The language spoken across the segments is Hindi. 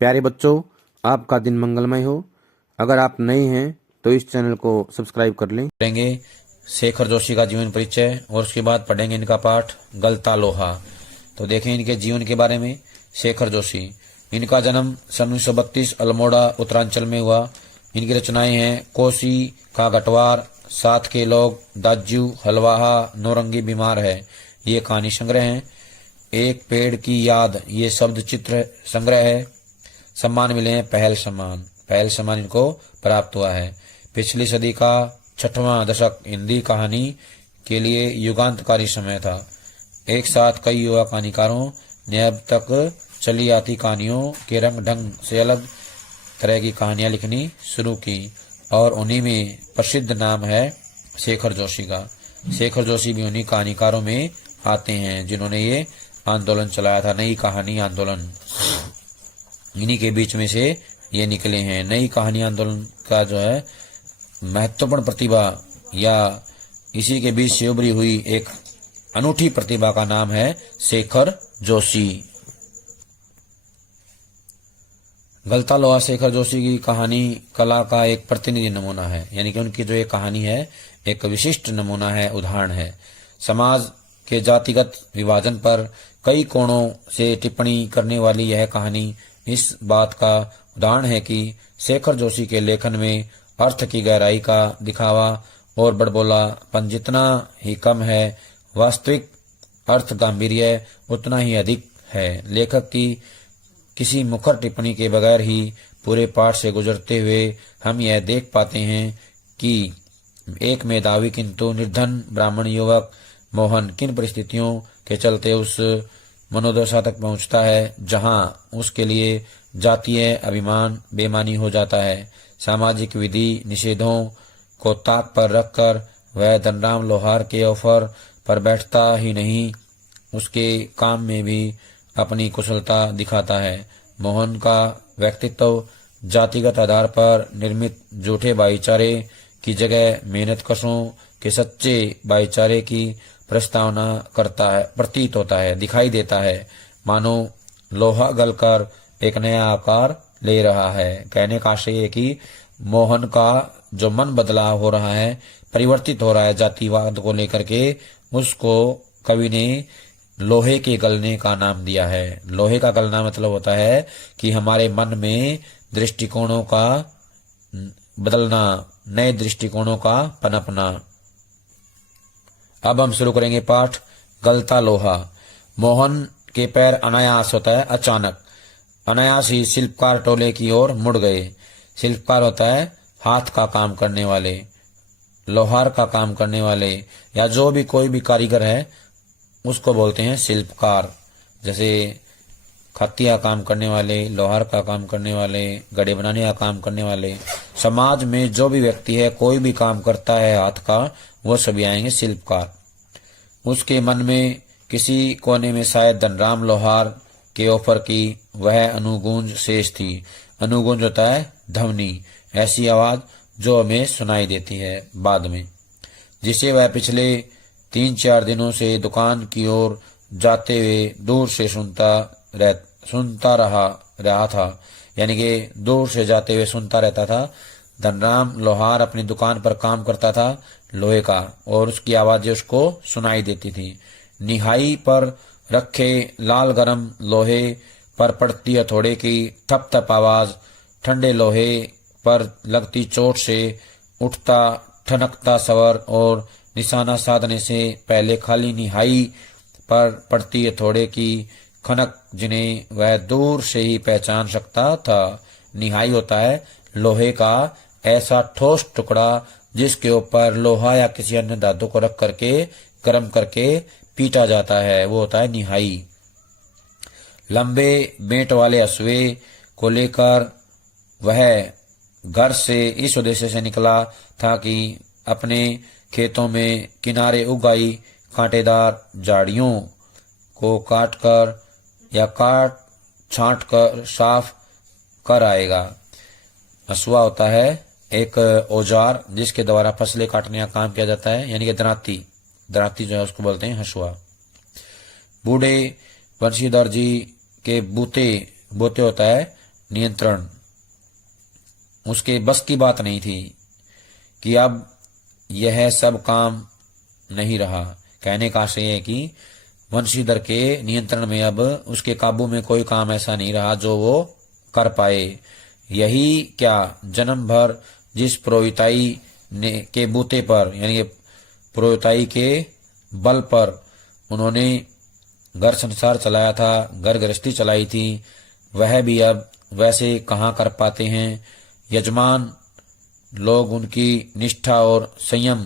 प्यारे बच्चों, आपका दिन मंगलमय हो। अगर आप नए हैं तो इस चैनल को सब्सक्राइब कर लें। पढ़ेंगे शेखर जोशी का जीवन परिचय और उसके बाद पढ़ेंगे इनका पाठ गलता लोहा। तो देखें इनके जीवन के बारे में। शेखर जोशी, इनका जन्म सन 1932 अल्मोड़ा उत्तरांचल में हुआ। इनकी रचनाएं हैं कोसी का गटवार, साथ के लोग, दाज्यू, हलवाहा, नौरंगी बीमार है, ये कहानी संग्रह है। एक पेड़ की याद, ये शब्द चित्र संग्रह है। सम्मान मिले हैं पहल सम्मान इनको प्राप्त हुआ है। पिछली सदी का 6वां दशक हिंदी कहानी के लिए युगांतकारी समय था। एक साथ कई युवा कहानीकारों ने अब तक चली आती कहानियों के रंग ढंग से अलग तरह की कहानियां लिखनी शुरू की और उन्हीं में प्रसिद्ध नाम है शेखर जोशी का। शेखर जोशी भी उन्हीं कहानीकारों में आते हैं जिन्होंने ये आंदोलन चलाया था, नई कहानी आंदोलन। इन्हीं के बीच में से ये निकले हैं। नई कहानी आंदोलन का जो है महत्वपूर्ण प्रतिभा या इसी के बीच से उभरी हुई एक अनूठी प्रतिभा का नाम है शेखर जोशी। गलता लोहा शेखर जोशी की कहानी कला का एक प्रतिनिधि नमूना है, यानी कि उनकी जो ये कहानी है एक विशिष्ट नमूना है, उदाहरण है। समाज के जातिगत विभाजन पर कई कोणों से टिप्पणी करने वाली यह कहानी इस बात का उदाहरण है कि शेखर जोशी के लेखन में अर्थ की गहराई का दिखावा और बड़बोलापन जितना ही कम है, वास्तविक अर्थ गांभीर्य उतना ही अधिक है। लेखक की किसी मुखर टिप्पणी के बगैर ही पूरे पाठ से गुजरते हुए हम यह देख पाते हैं कि एक मेधावी किंतु निर्धन ब्राह्मण युवक मोहन किन परिस्थितियों के चलते उस मनोदशा तक पहुंचता है जहां उसके लिए जातीय अभिमान बेमानी हो जाता है। सामाजिक विधि निषेधों को ताक पर रखकर वह धनराम लोहार के ऑफर पर बैठता ही नहीं, उसके काम में भी अपनी कुशलता दिखाता है। मोहन का व्यक्तित्व जातिगत आधार पर निर्मित झूठे भाईचारे की जगह मेहनतकशों के सच्चे भाईचारे की प्रस्तावना करता है, प्रतीत होता है, दिखाई देता है, मानो लोहा गलकर एक नया आकार ले रहा है। कहने का आशय है कि मोहन का जो मन बदलाव हो रहा है, परिवर्तित हो रहा है जातिवाद को लेकर के, उसको कवि ने लोहे के गलने का नाम दिया है। लोहे का गलना मतलब होता है कि हमारे मन में दृष्टिकोणों का बदलना, नए दृष्टिकोणों का पनपना। अब हम शुरू करेंगे पाठ गलता लोहा। मोहन के पैर अनायास होता है अचानक, अनायास ही शिल्पकार टोले की ओर मुड़ गए। शिल्पकार होता है हाथ का काम करने वाले, लोहार का काम करने वाले, या जो भी कोई भी कारीगर है उसको बोलते हैं शिल्पकार। जैसे खतिया काम करने वाले, लोहार का काम करने वाले, गड़े बनाने का काम करने वाले। समाज में जो भी व्यक्ति है, कोई भी काम करता है हाथ का, वो सभी आएंगे शिल्पकार। उसके मन में किसी कोने में शायद धनराम लोहार के ऑफर की वह अनुगूंज शेष थी। अनुगूंज होता है ध्वनि, ऐसी आवाज जो हमें सुनाई देती है बाद में, जिसे वह पिछले 3-4 दिनों से दुकान की ओर जाते हुए दूर से सुनता रहा था, यानी कि दूर से जाते हुए सुनता रहता था। धनराम लोहार अपनी दुकान पर काम करता था लोहे का, और उसकी आवाजें उसको सुनाई देती थी। निहाई पर रखे लाल गरम लोहे पर पड़ती हथौड़े की थप थप आवाज, ठंडे लोहे पर लगती चोट से उठता ठनकता स्वर और निशाना साधने से पहले खाली निहाई पर पड़ती हथौड़े की खनक, जिन्हें वह दूर से ही पहचान सकता था। निहाई होता है लोहे का ऐसा ठोस टुकड़ा जिसके ऊपर लोहा या किसी अन्य धातु को रख करके गर्म करके पीटा जाता है, वो होता है निहाई। लंबे बेंट वाले हसुए को लेकर वह घर से इस उद्देश्य से निकला था कि अपने खेतों में किनारे उगाई कांटेदार झाड़ियों को काटकर या काट छांट कर साफ कर आएगा। हसुआ होता है एक औजार जिसके द्वारा फसलें काटने का काम किया जाता है, यानी कि दराती जो है उसको बोलते हैं हसुआ। बूढ़े बंशीधर जी के बूते होता है नियंत्रण उसके बस की बात नहीं थी कि अब यह सब काम नहीं रहा। कहने का आशय है कि वंशीधर के नियंत्रण में अब उसके काबू में कोई काम ऐसा नहीं रहा जो वो कर पाए। यही क्या, जन्म भर जिस पुरोहिताई ने के बूते पर यानी कि पुरोहिताई के बल पर उन्होंने घर संसार चलाया था, घर गृहस्थी चलाई थी, वह भी अब वैसे कहाँ कर पाते हैं। यजमान लोग उनकी निष्ठा और संयम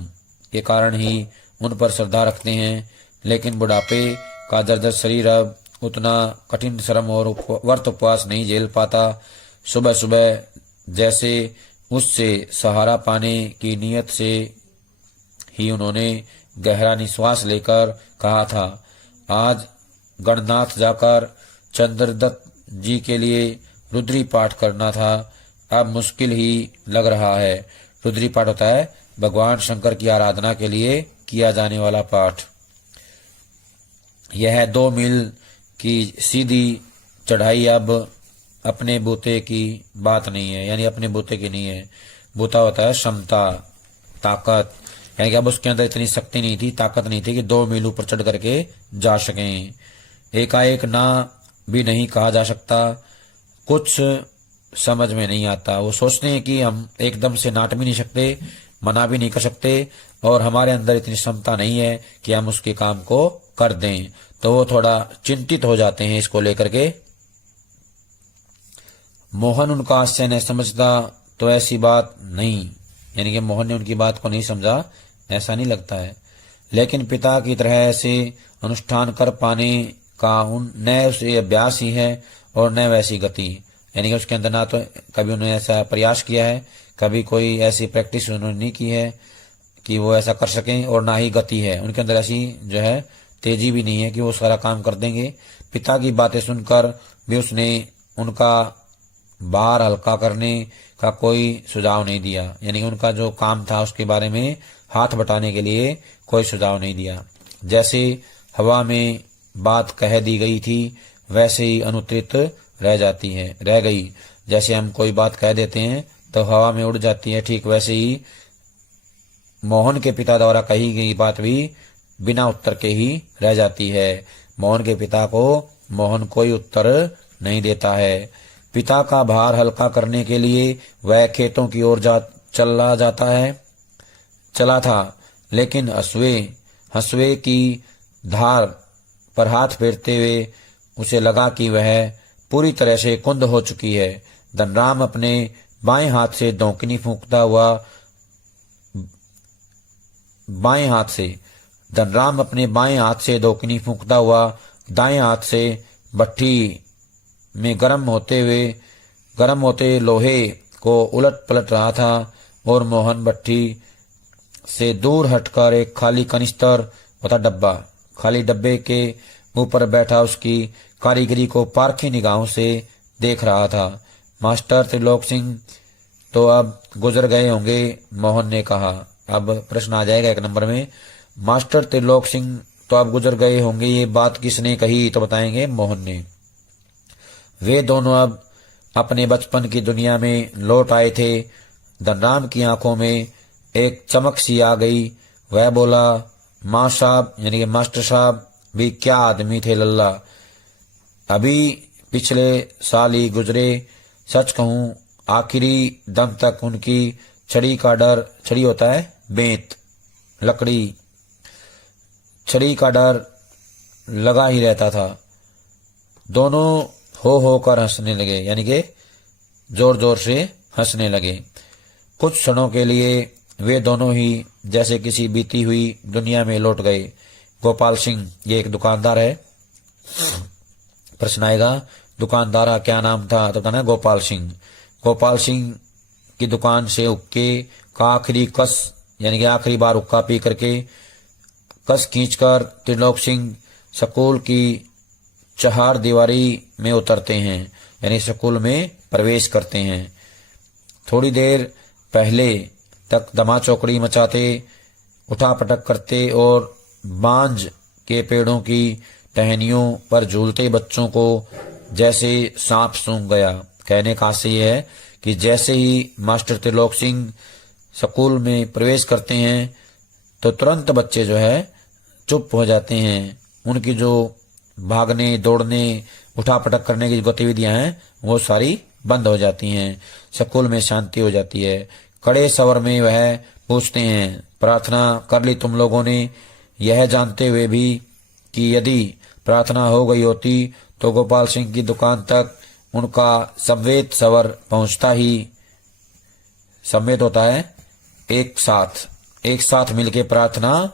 के कारण ही उन पर श्रद्धा रखते हैं, लेकिन बुढ़ापे का जर्जर शरीर अब उतना कठिन श्रम और व्रत उपवास नहीं झेल पाता। सुबह सुबह जैसे उससे सहारा पाने की नीयत से ही उन्होंने गहरा निश्वास लेकर कहा था, आज गणनाथ जाकर चंद्रदत्त जी के लिए रुद्री पाठ करना था, अब मुश्किल ही लग रहा है। रुद्री पाठ होता है भगवान शंकर की आराधना के लिए किया जाने वाला पाठ। यह 2 मील की सीधी चढ़ाई अब अपने बूते की बात नहीं है, यानी अपने बूते की नहीं है। बूता होता है क्षमता, ताकत, यानी कि अब उसके अंदर इतनी शक्ति नहीं थी, ताकत नहीं थी कि 2 मील ऊपर चढ़ करके जा सकें। एकाएक ना भी नहीं कहा जा सकता, कुछ समझ में नहीं आता। वो सोचते हैं कि हम एकदम से नाट भी नहीं सकते, मना भी नहीं कर सकते, और हमारे अंदर इतनी क्षमता नहीं है कि हम उसके काम को कर दें। तो वो थोड़ा चिंतित हो जाते हैं इसको लेकर के। मोहन उनका हास्य नहीं समझता तो ऐसी बात नहीं, यानी कि मोहन ने उनकी बात को नहीं समझा ऐसा नहीं लगता है, लेकिन पिता की तरह ऐसे अनुष्ठान कर पाने का न उसे अभ्यास ही है और न वैसी गति, यानी कि उसके अंदर ना तो कभी उन्होंने ऐसा प्रयास किया है, कभी कोई ऐसी प्रैक्टिस उन्होंने नहीं की है कि वो ऐसा कर सकें, और ना ही गति है उनके अंदर ऐसी जो है तेजी भी नहीं है कि वो सारा काम कर देंगे। पिता की बातें सुनकर भी उसने उनका भार हल्का करने का कोई सुझाव नहीं दिया, यानी कि उनका जो काम था उसके बारे में हाथ बटाने के लिए कोई सुझाव नहीं दिया। जैसे हवा में बात कह दी गई थी वैसे ही अनुत्तरित रह गई। जैसे हम कोई बात कह देते हैं तो हवा में उड़ जाती है, ठीक वैसे ही मोहन के पिता द्वारा कही गई बात भी बिना उत्तर के ही रह जाती है। मोहन के पिता को मोहन कोई उत्तर नहीं देता है। पिता का भार हल्का करने के लिए वह खेतों की ओर चला था, लेकिन हंसुए की धार पर हाथ फेरते हुए उसे लगा कि वह पूरी तरह से कुंद हो चुकी है। धनराम अपने बाएं हाथ से धोकनी फूंकता हुआ दाएं हाथ से भट्ठी में गर्म होते लोहे को उलट पलट रहा था, और मोहन भट्टी से दूर हटकर एक खाली कनिस्तर खाली डब्बे के ऊपर बैठा उसकी कारीगरी को पारखी निगाहों से देख रहा था। मास्टर त्रिलोक सिंह तो अब गुजर गए होंगे, मोहन ने कहा। अब प्रश्न आ जाएगा 1 नंबर में, मास्टर त्रिलोक सिंह तो अब गुजर गए होंगे, ये बात किसने कही? तो बताएंगे मोहन ने। वे दोनों अब अपने बचपन की दुनिया में लौट आए थे। धनराम की आंखों में एक चमक सी आ गई। वह बोला, माँ साहब यानी कि मास्टर साहब भी क्या आदमी थे लल्ला, अभी पिछले साल ही गुजरे। सच कहूं आखिरी दम तक उनकी छड़ी होता है बेंत, लकड़ी, छड़ी का डर लगा ही रहता था। दोनों हो कर हंसने लगे, यानी कि जोर जोर से हंसने लगे। कुछ क्षणों के लिए वे दोनों ही जैसे किसी बीती हुई दुनिया में लौट गए। गोपाल सिंह, ये एक दुकानदार है। प्रश्न आएगा दुकानदार का क्या नाम था? तो बताना गोपाल सिंह। गोपाल सिंह की दुकान से हुक्के का आखिरी कस यानी कि आखिरी बार हुक्का पी करके कस खींचकर त्रिलोक सिंह स्कूल की चहार दीवारी में उतरते हैं, यानी स्कूल में प्रवेश करते हैं। थोड़ी देर पहले तक दमा चौकड़ी मचाते, उठापटक करते और बांज के पेड़ों की टहनियों पर झूलते बच्चों को जैसे सांप सूंघ गया। कहने का आशय यह है कि जैसे ही मास्टर त्रिलोक सिंह स्कूल में प्रवेश करते हैं तो तुरंत बच्चे जो है चुप हो जाते हैं। उनकी जो भागने दौड़ने उठापटक करने की गतिविधियां हैं वो सारी बंद हो जाती हैं। स्कूल में शांति हो जाती है। कड़े स्वर में वह पूछते हैं, प्रार्थना कर ली तुम लोगों ने? यह जानते हुए भी कि यदि प्रार्थना हो गई होती तो गोपाल सिंह की दुकान तक उनका संवेद स्वर पहुंचता ही। संवेद होता है एक साथ मिलके प्रार्थना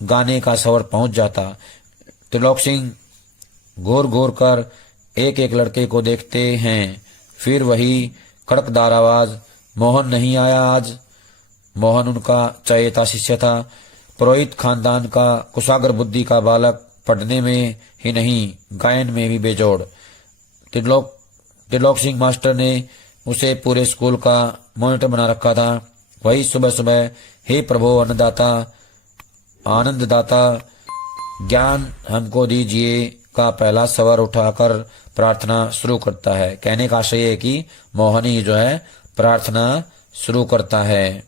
गाने का स्वर पहुंच जाता। त्रिलोक सिंह घूर घूर कर एक एक लड़के को देखते हैं। फिर वही कड़कदार आवाज, मोहन नहीं आया आज। मोहन उनका चहेता शिष्य था, पुरोहित खानदान का कुशाग्र बुद्धि का बालक, पढ़ने में ही नहीं गायन में भी बेजोड़। त्रिलोक सिंह मास्टर ने उसे पूरे स्कूल का मॉनिटर बना रखा था। वही सुबह सुबह हे प्रभु अन्नदाता आनंददाता ज्ञान हमको दीजिए का पहला स्वर उठाकर प्रार्थना शुरू करता है। कहने का आशय है कि मोहन ही जो है प्रार्थना शुरू करता है।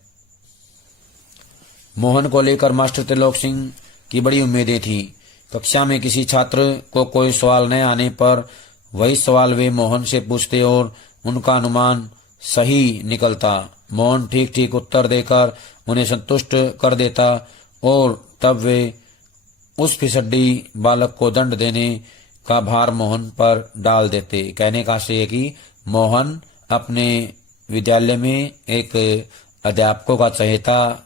मोहन को लेकर मास्टर त्रिलोक सिंह की बड़ी उम्मीदें थी। कक्षा में किसी छात्र को कोई सवाल न आने पर वही सवाल वे मोहन से पूछते और उनका अनुमान सही निकलता। मोहन ठीक ठीक उत्तर देकर उन्हें संतुष्ट कर देता और तब वे उस फिसड्डी बालक को दंड देने का भार मोहन पर डाल देते। कहने का आशय है कि मोहन अपने विद्यालय में एक अध्यापकों का चहेता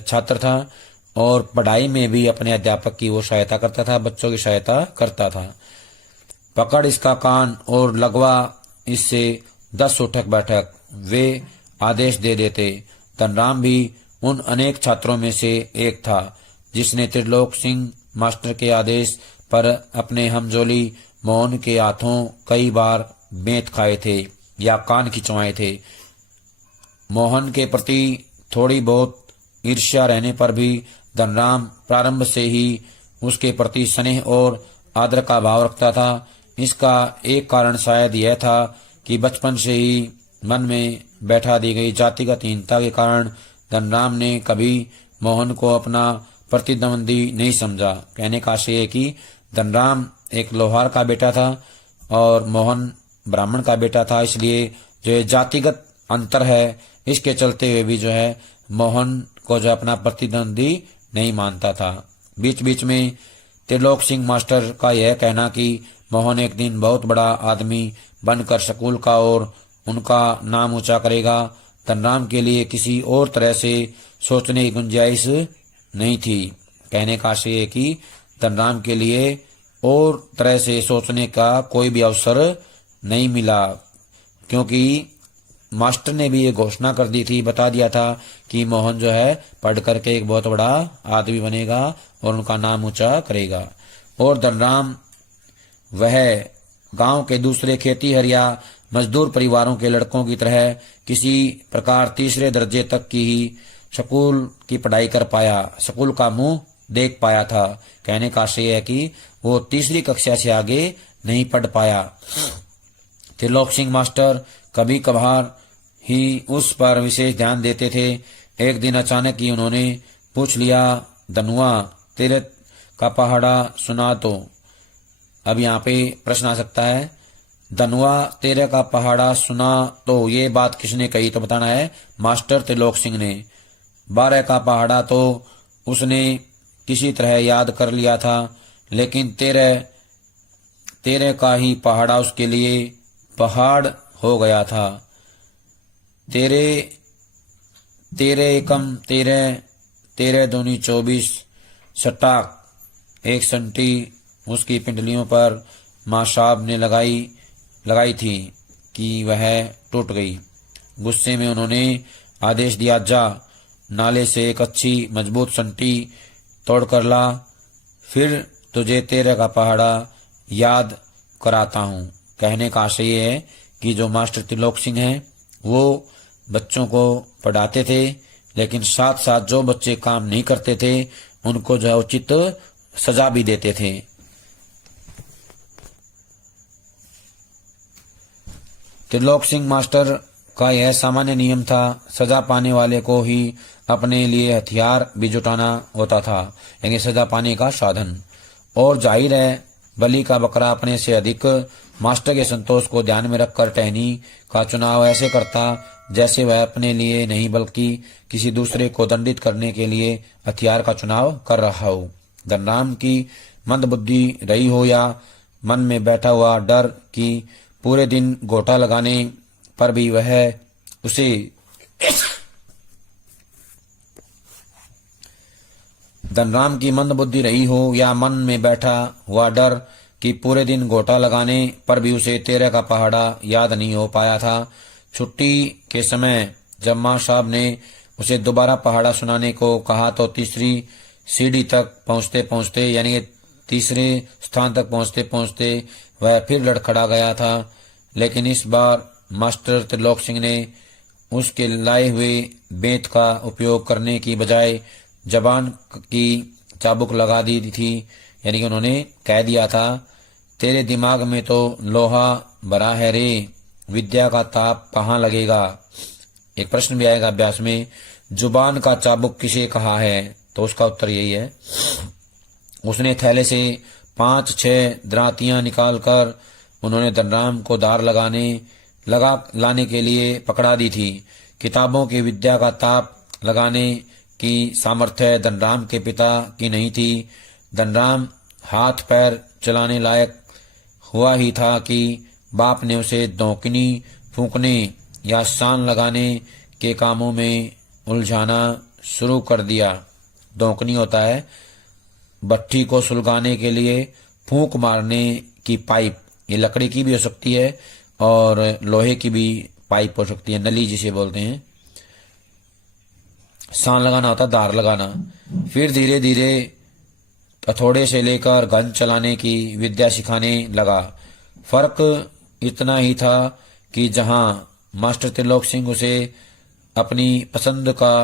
छात्र था और पढ़ाई में भी अपने अध्यापक की वो सहायता करता था, बच्चों की सहायता करता था। पकड़ इसका कान और लगवा इससे 10 उठक बैठक वे आदेश दे देते। धनराम भी उन अनेक छात्रों में से एक था जिसने त्रिलोक सिंह मास्टर के आदेश पर अपने हमजोली मोहन के हाथों कई बार बेंत खाए थे या कान खिंचवाए थे। मोहन के प्रति थोड़ी बहुत ईर्ष्या रहने पर भी धनराम प्रारंभ से ही उसके प्रति स्नेह और आदर का भाव रखता था। इसका एक कारण शायद यह था कि बचपन से ही मन में बैठा दी गई जातिगत हीनता के कारण धनराम ने कभी मोहन को अपना प्रतिद्वंदी नहीं समझा। कहने का आशय है कि धनराम एक लोहार का बेटा था और मोहन ब्राह्मण का बेटा था, इसलिए जो जातिगत अंतर है इसके चलते हुए भी जो है मोहन को जो अपना प्रतिद्वंदी नहीं मानता था। बीच बीच में त्रिलोक सिंह मास्टर का यह कहना कि मोहन एक दिन बहुत बड़ा आदमी बनकर स्कूल का और उनका नाम ऊंचा करेगा, धनराम के लिए किसी और तरह से सोचने की गुंजाइश नहीं थी। कहने का आशय है कि धनराम के लिए और तरह से सोचने का कोई भी अवसर नहीं मिला, क्योंकि मास्टर ने भी ये घोषणा कर दी थी, बता दिया था कि मोहन जो है पढ़ करके एक बहुत बड़ा आदमी बनेगा और उनका नाम ऊंचा करेगा। और धनराम वह गांव के दूसरे खेतीहर या मजदूर परिवारों के लड़कों की तरह किसी प्रकार तीसरे दर्जे तक की ही स्कूल की पढ़ाई कर पाया, स्कूल का मुंह देख पाया था। कहने का आशय है कि वो तीसरी कक्षा से आगे नहीं पढ़ पाया। त्रिलोक सिंह मास्टर कभी कभार ही उस पर विशेष ध्यान देते थे। एक दिन अचानक ही उन्होंने पूछ लिया, धनुआ तेरे का पहाड़ा सुना तो। अब यहाँ पे प्रश्न आ सकता है, धनुआ तेरे का पहाड़ा सुना तो ये बात किसने कही? तो बताना है मास्टर त्रिलोक सिंह ने। 12 का पहाड़ा तो उसने किसी तरह याद कर लिया था, लेकिन तेरे का ही पहाड़ा उसके लिए पहाड़ हो गया था। तेरे एकम तेरे दूनी 24 सटाक 1 संटी उसकी पिंडलियों पर माँ साहब ने लगाई थी कि वह टूट गई। गुस्से में उन्होंने आदेश दिया, जा नाले से एक अच्छी मजबूत संटी तोड़ कर ला, फिर तुझे तेरे का पहाड़ा याद कराता हूँ। कहने का आशय ये है कि जो मास्टर त्रिलोक सिंह हैं वो बच्चों को पढ़ाते थे, लेकिन साथ साथ जो बच्चे काम नहीं करते थे उनको जो है उचित सजा भी देते थे। त्रिलोक सिंह मास्टर का यह सामान्य नियम था। सजा पाने वाले को ही अपने लिए हथियार भी जुटाना होता था, यानी सजा पाने का साधन। और जाहिर है बलि का बकरा अपने से अधिक मास्टर के संतोष को ध्यान में रखकर टहनी का चुनाव ऐसे करता जैसे वह अपने लिए नहीं बल्कि किसी दूसरे को दंडित करने के लिए हथियार का चुनाव कर रहा हो। धनराम की मंदबुद्धि रही हो या मन में बैठा हुआ डर कि पूरे दिन गोटा लगाने पर भी वह उसे धनराम की मंदबुद्धि रही हो या मन में बैठा हुआ डर कि पूरे दिन गोटा लगाने पर भी उसे 13 का पहाड़ा याद नहीं हो पाया था। छुट्टी के समय जब मां साहब ने उसे दोबारा पहाड़ा सुनाने को कहा तो तीसरी सीढ़ी तक पहुंचते पहुंचते यानी तीसरे स्थान तक पहुंचते पहुंचते वह फिर लड़खड़ा गया था। लेकिन इस बार मास्टर त्रिलोक सिंह ने उसके लाए हुए बेंत का उपयोग करने की बजाय जबान की चाबुक लगा दी थी, यानी कि उन्होंने कह दिया था, तेरे दिमाग में तो लोहा भरा है रे, विद्या का ताप कहाँ लगेगा। एक प्रश्न भी आएगा अभ्यास में, जुबान का चाबुक किसे कहा है, तो उसका उत्तर यही है। उसने थैले से 5-6 दरातियां निकालकर उन्होंने धनराम को धार लगा लाने के लिए पकड़ा दी थी। किताबों की विद्या का ताप लगाने की सामर्थ्य धनराम के पिता की नहीं थी। धनराम हाथ पैर चलाने लायक हुआ ही था कि बाप ने उसे दौकनी फूंकने या सान लगाने के कामों में उलझाना शुरू कर दिया। दौकनी होता है भट्ठी को सुलगाने के लिए फूंक मारने की पाइप, ये लकड़ी की भी हो सकती है और लोहे की भी पाइप हो सकती है, नली जिसे बोलते हैं। सान लगाना होता है धार लगाना। फिर धीरे धीरे हथौड़े से लेकर गन चलाने की विद्या सिखाने लगा। फर्क इतना ही था कि जहां मास्टर त्रिलोक सिंह उसे अपनी पसंद का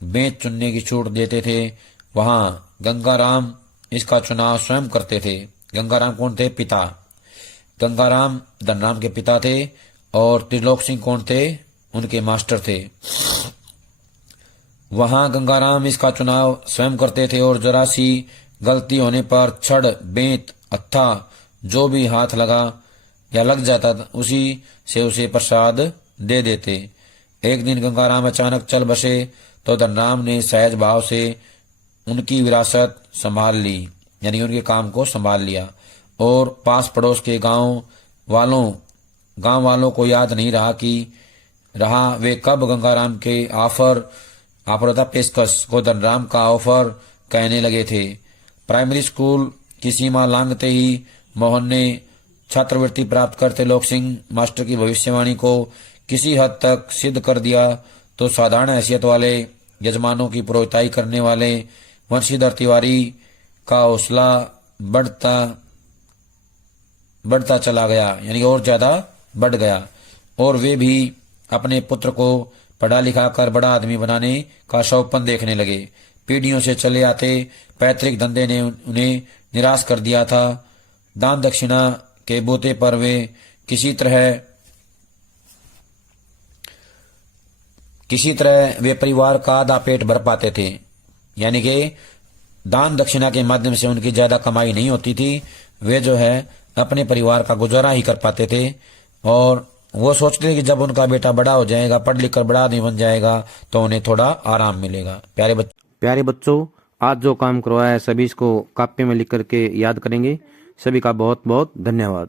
बेंत चुनने की छूट देते थे, वहां गंगाराम इसका चुनाव स्वयं करते थे। गंगाराम कौन थे? पिता। गंगाराम धनराम के पिता थे और त्रिलोक सिंह कौन थे? उनके मास्टर थे। वहां गंगाराम इसका चुनाव स्वयं करते थे और जरा सी गलती होने पर छड़, बेंत, हत्था जो भी हाथ लगा या लग जाता उसी से उसे प्रसाद दे देते। एक दिन गंगाराम अचानक चल बसे तो धनराम ने सहज भाव से उनकी विरासत संभाल ली, यानी उनके काम को संभाल लिया। और पास पड़ोस के गांव वालों को याद नहीं रहा वे कब गंगाराम के ऑफर होता पेशकश को धनराम का ऑफर कहने लगे थे। प्राइमरी स्कूल की सीमा लांघते ही मोहन ने छात्रवृत्ति प्राप्त कर त्रिलोक सिंह मास्टर की भविष्यवाणी को किसी हद तक सिद्ध कर दिया तो साधारण हैसियत वाले यजमानों की पुरोहिताई करने वाले वंशीधर तिवारी का हौसला बढ़ता चला गया, यानी और ज्यादा बढ़ गया। और वे भी अपने पुत्र को पढ़ा लिखा कर बड़ा आदमी बनाने का शौकपन देखने लगे। पीढ़ियों से चले आते पैतृक धंधे ने उन्हें निराश कर दिया था। दान दक्षिणा के बूते पर वे किसी तरह वे परिवार का आधा पेट भर पाते थे, यानी कि दान दक्षिणा के माध्यम से उनकी ज्यादा कमाई नहीं होती थी। वे जो है अपने परिवार का गुजारा ही कर पाते थे और वो सोचते थे कि जब उनका बेटा बड़ा हो जाएगा, पढ़ लिख कर बड़ा आदमी बन जाएगा तो उन्हें थोड़ा आराम मिलेगा। प्यारे बच्चों, आज जो काम करवाया है सभी इसको कापी में लिख करके याद करेंगे। सभी का बहुत बहुत धन्यवाद।